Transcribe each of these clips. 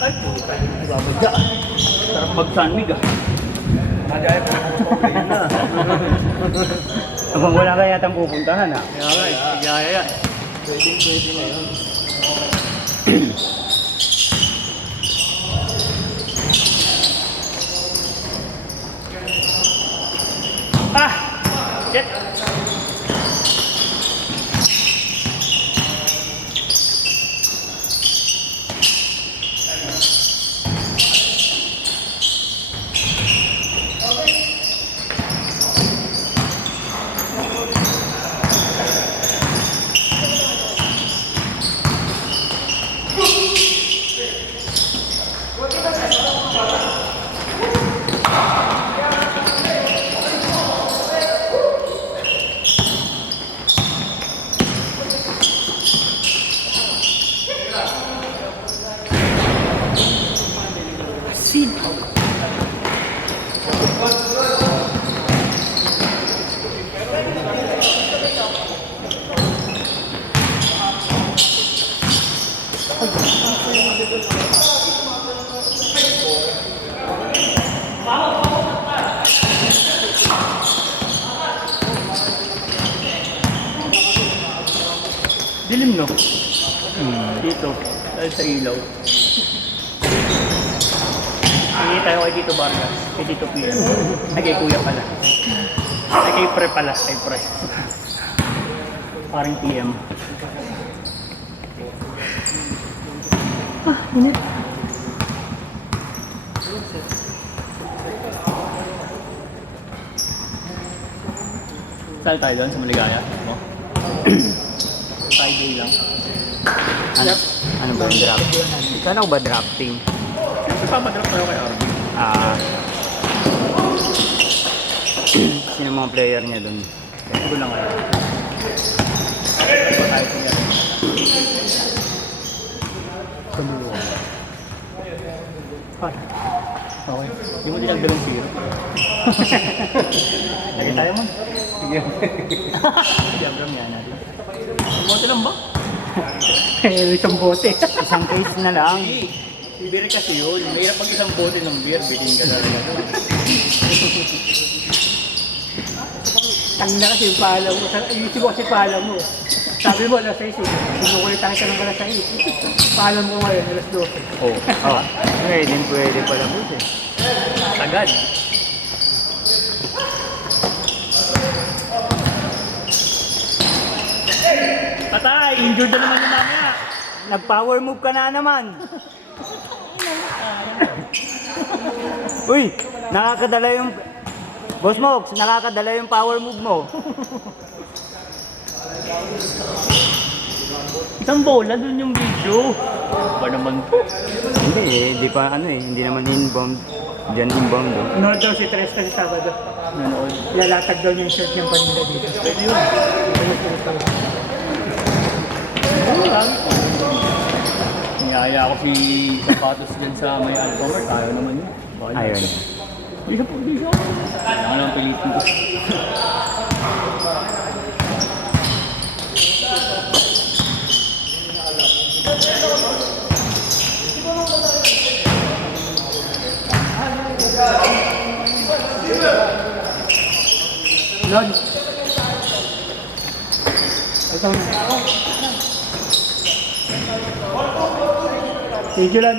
Ay, puta. Babagya. Sarap magsanmig ah. Nagaya pa na na. Abang wala kaya yatang pupuntahan ah. Kaya nga, igaya. Pwede na yun. Ah! Shit! Dilim no? Dito, dahil sa ilaw. Hindi tayo kay Tito Vargas, kay Tito PM. Ay kay Kuya pala. Ay kay Pre pala, kay Pre. Parang PM. Ah, init. Saan tayo doon? Sa Maligaya? Oh. Friday lang. Ano ba yung draft? Sana ba drafting? Siyempre papadrap tayo kay Arby. Sino mga player niya dun? Ito lang kayo. Ito tayo siya. Kamuha. Okay. Hindi mo dinagdagang zero. Lagi tayo mo. Sige. Diagram yan natin. Bote lang ba? Isang bote. Isang case na lang. Beer kasi yun. Mahirap pag isang bote ng beer. Bilhin ka talaga. Tanda kasi yung pala mo. Ayusin mo kasi pala mo. Sabi mo, alas 6 eh. Sinukulitan ka ng alas 6. Pala mo ngayon, alas 12. Oh. Pwede pala po eh. Agad. Patay! Injured na naman yung mamaya. Nag-power move ka na naman. Uy! Nakakadala yung... Boss Mox, nakakadala yung power move mo. Isang bola dun yung video. Ba naman po? Hindi hindi pa hindi naman inbound. Diyan inbound do. Nanood daw si Tres kasi Sabado. Nanood. Lalatag daw niya yung shirt niyang paninda dito. Pwede yun. Oo, lagi ko. Niyaya ko si Sapatos dyan sa may Alphamart. Ayaw naman yun. Ayun. Hindi siya po, hindi siya. Kailangan lang pilitin ko. Lord. Ito na. Sige lang.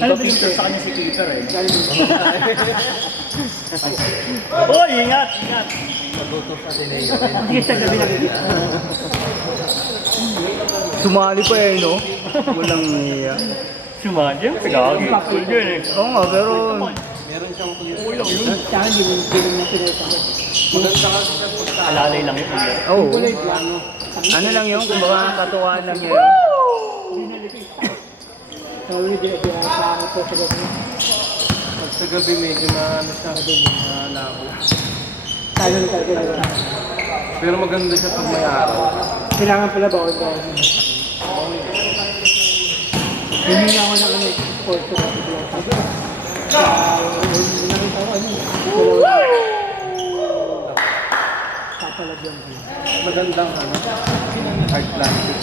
Ano ba yung sa kanya si Peter eh? Uy, ingat! Ingat! Hindi sa gabi nakikita. Sumali pa eh, no? Walang iya. Sumali ang pagkakagi. Pwede yun eh. Oo nga, pero... Meron siyang Uy lang yun. Tsaka hindi mo pinita. maganda kasi siya Alalay lang yung ulo. Oo. Kulay black. Ano lang yun, kumbaga katuwaan lang yun. Sorry, di ako po sa gabi. Pag sa gabi medyo maano siya. Malabo. Tayo na tayo na. Pero maganda siya pag may araw. Kailangan pala ba ako hindi na ako na sport ko. Nakita ko ano. Papalagyan ko. Magandang ano, hard plastic.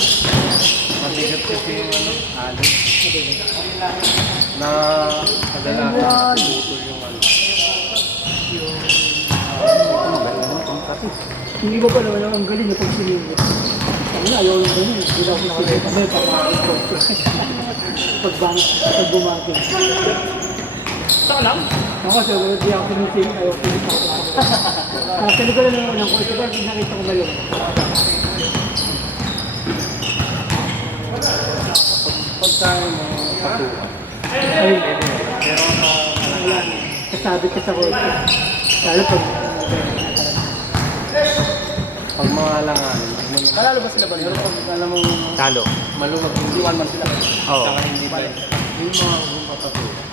Mabigat kasi yung ano, alin. Na kadalasan putol yung ano. Hindi mo pa naman ang galing na pag sinigit. Ano na, ayaw yung ganyan. Hindi na ako nakikita kami para makakipot. Pag bumagin. Saka lang. Ako kasi hindi ako sinusing, ayaw sinusing ako. Kasi ko na naman ng coach, pag nakita ko malong. Pagkain mo, patukan. Ay, Pero kasabit ka sa coach. Lalo pag pag mga langanin, Kalalo ba sila ba? pero pag alam mo Talo. maluwag, hindi one man sila. Oo. Saka hindi pa. Yung mga gumapatukan.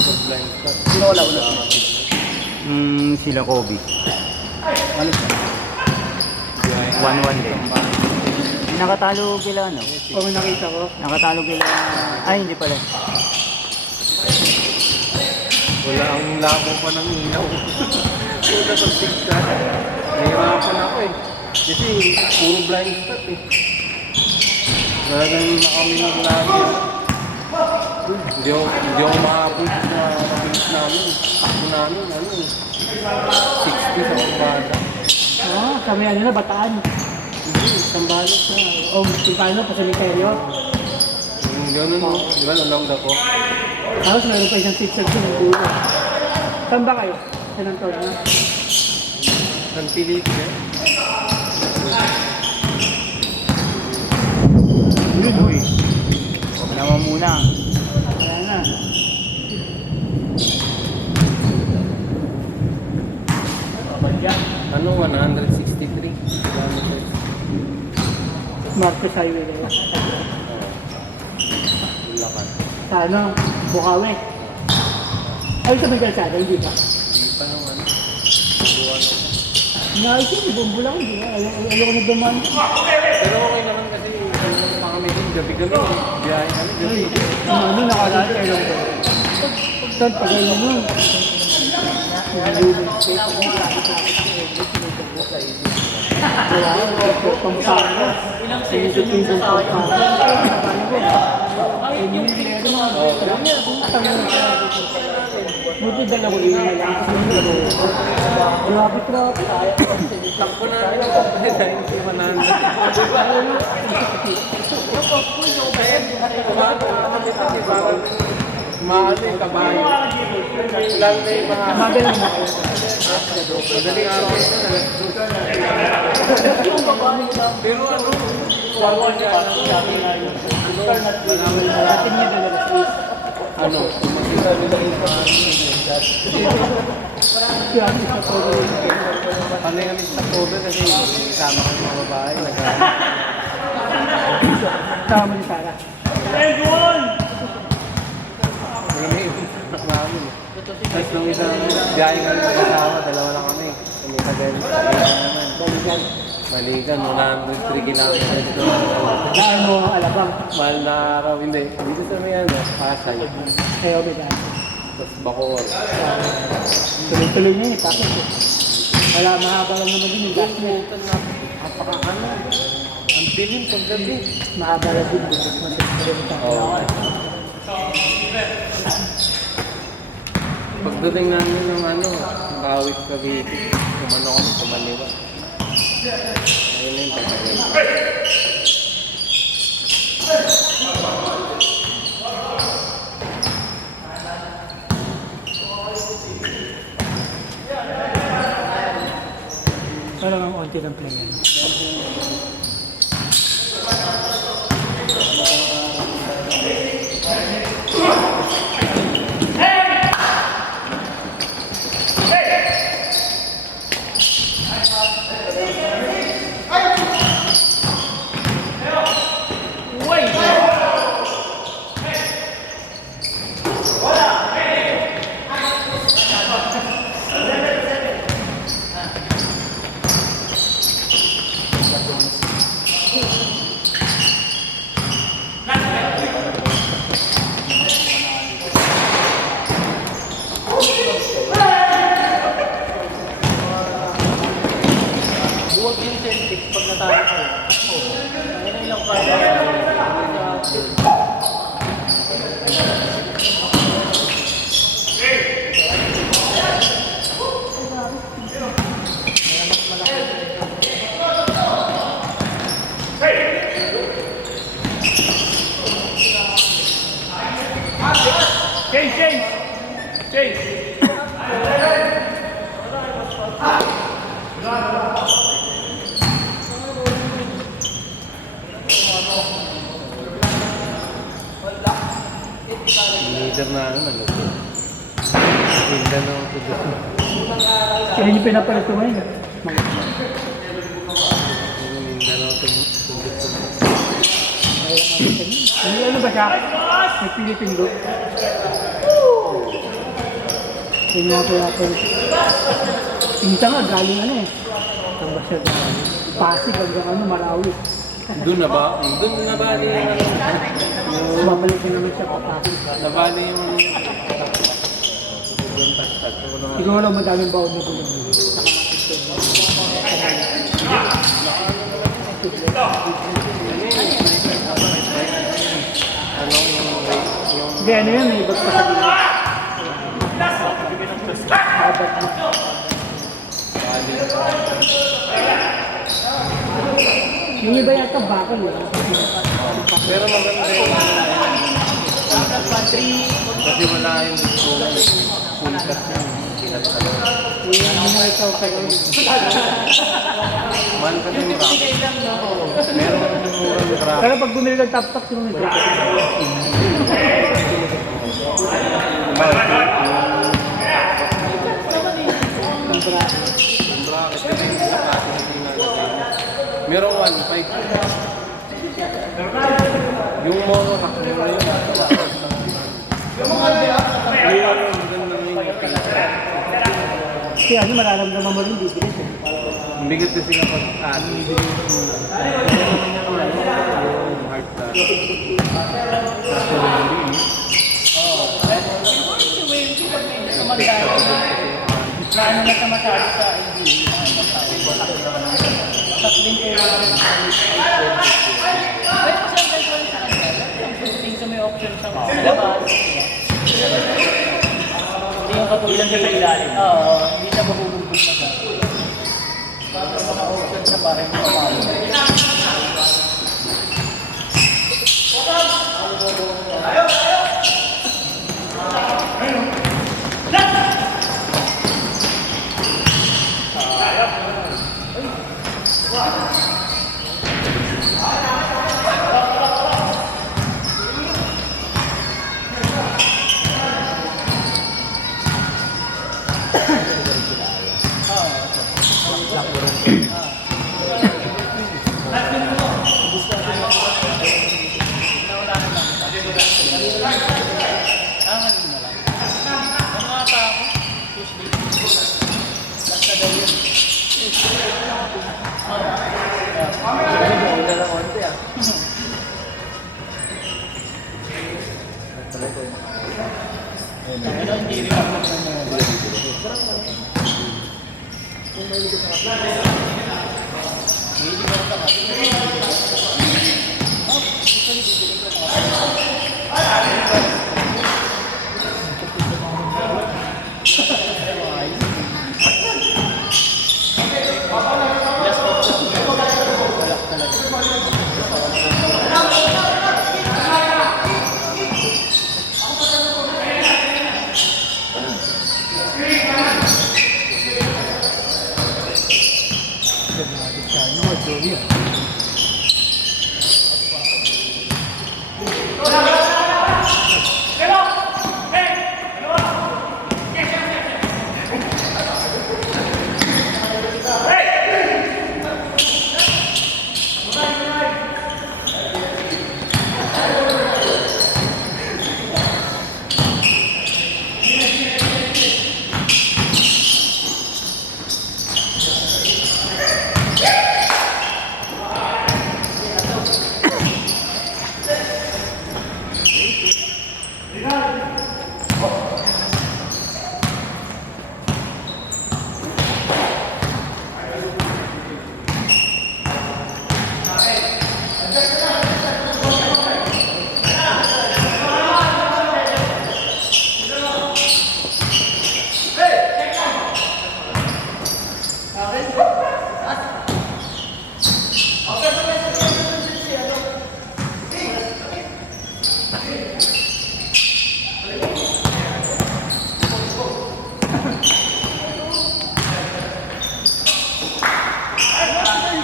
Pag blind spot. Sino wala ulo? Sila Kobe. Ano siya? 1-1 din. Nakatalo kila ano? kung nakita ko, Nakatalo kila... Ay, hindi pala. Wala ang labo pa ng ilaw. Wala sa picture. Nahirapan ako eh. Kasi puro blind spot eh. Talagang kami naglagi. Hindi ako mahabol sa mabilis namin. Takbo namin, ano eh. 60 sa kumbada. kami ano na, bataan. Hindi, isang balot na. O, kung paano, pa cemeteryo. Yung gano'n mo, di ba, nalawag ako. Tapos meron pa isang teacher ko ng dulo. Saan ba kayo? San Antonio? San Felipe eh. Yun, uy. Huwag naman muna. Kaya na. Ano, 163 kilometers. Marcos Highway na yun. Bulacan. Sa ano, Bukawi. Ay, sa may kalsada, hindi ba? Hindi pa nung ano. Buwan ako. Naayos yun, bumbu lang, hindi ba? Ayaw ko nagdaman. Pero okay naman kasi pa kami din gabi-gabi. Biyahe kami gabi. Ano, nakalaan kayo lang ko. Saan, pagay mo nun. Wala, pampanga. Pinipin pampanga. Buti dalawa yun na lang. Grabe. Takbo na rin ako. Dahil si Mananda. Maano yung kabayo. Lang na yung mga... Magaling na kayo. Madaling araw na pero ano, wawan niya Atin niya dalawa. ano, makita nila yung Kaya isa po panay kami sa cover kasi kasama kami mga babae. Tama ni Sarah. Wala may iunak namin. Tapos nung isang biyahe kami pag-asawa, dalawa lang kami. Kami tagal, naman. Balikan. Maligan, 103 kilometers ito. Daan mo ang alabang. Mahal na araw, hindi. Dito sa may ano, Pasay. Kaya may daan. Tapos Bacoor. Tuloy-tuloy niya eh. Tapos wala, mahaba lang naman din yung gas niya. Napaka-ano. Ang dilim paggabi. Mahaba lang din. Oo. Pagdating namin ng ano, Kawit Cavite, kumano kami, kumaliwa. Ayun na yung pagkakas. Wala nga konti ng play. Leader na ano. Leader na ako doon. Kaya yung pinapalit ko ngayon. Mindanao tundok. Ano ba siya? Nagpilitin doon. Yun nga po yata. Pinta nga, galing ano eh. Saan ba siya galing? Pasig hanggang ano, Marawi. Doon na ba? Doon na ba Babalik na naman siya papasig. nabali yung Siguro lang madaming baon na gulong. Hindi, ano yun, may ibag pa sa gilid. Habag na. Yung iba yata bakal eh. pero maganda yung kasi wala yung full cut yung pinatalo. Yung mga ikaw kayo. Man kasi yung rock. Meron yung murang rock. Pero pag bumili ng top-top, yung may drop. Ang bracket. Yung rock. Kasi yung rock. Merong 1.5. Yung mono rock. Kasi ano, mararamdaman mo rin bibilis eh. Ang bigat kasi kapag yung heart Plano na sa masyado sa hindi. Tapos din kayo lang. Pwede ko siyang gagawin sa kanya. Yung shooting sa may option sa labas. Hindi yung katulad sa ilalim. Oo, hindi siya mabubugbog na siya. Para mga option sa parang kapalo.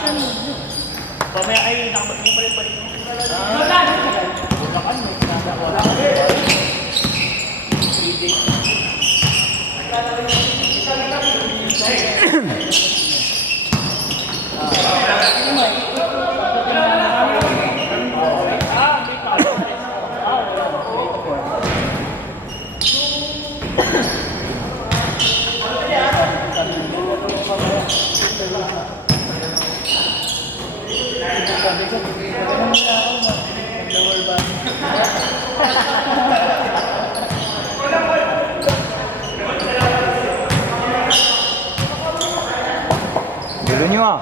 Pamaya ay nakabagin pa rin pa rin. Gulo nyo ah.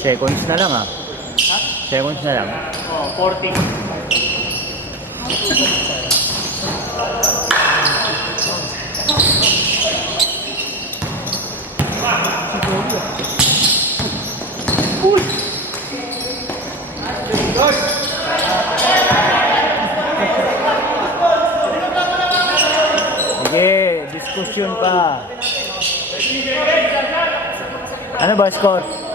Seconds na lang ah. Seconds na lang. Oh, 40. Sige, diskusyon pa. Ano ba score?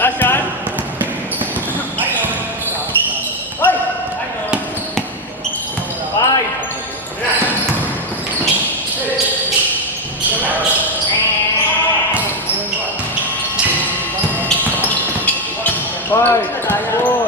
Last shot. Five. 4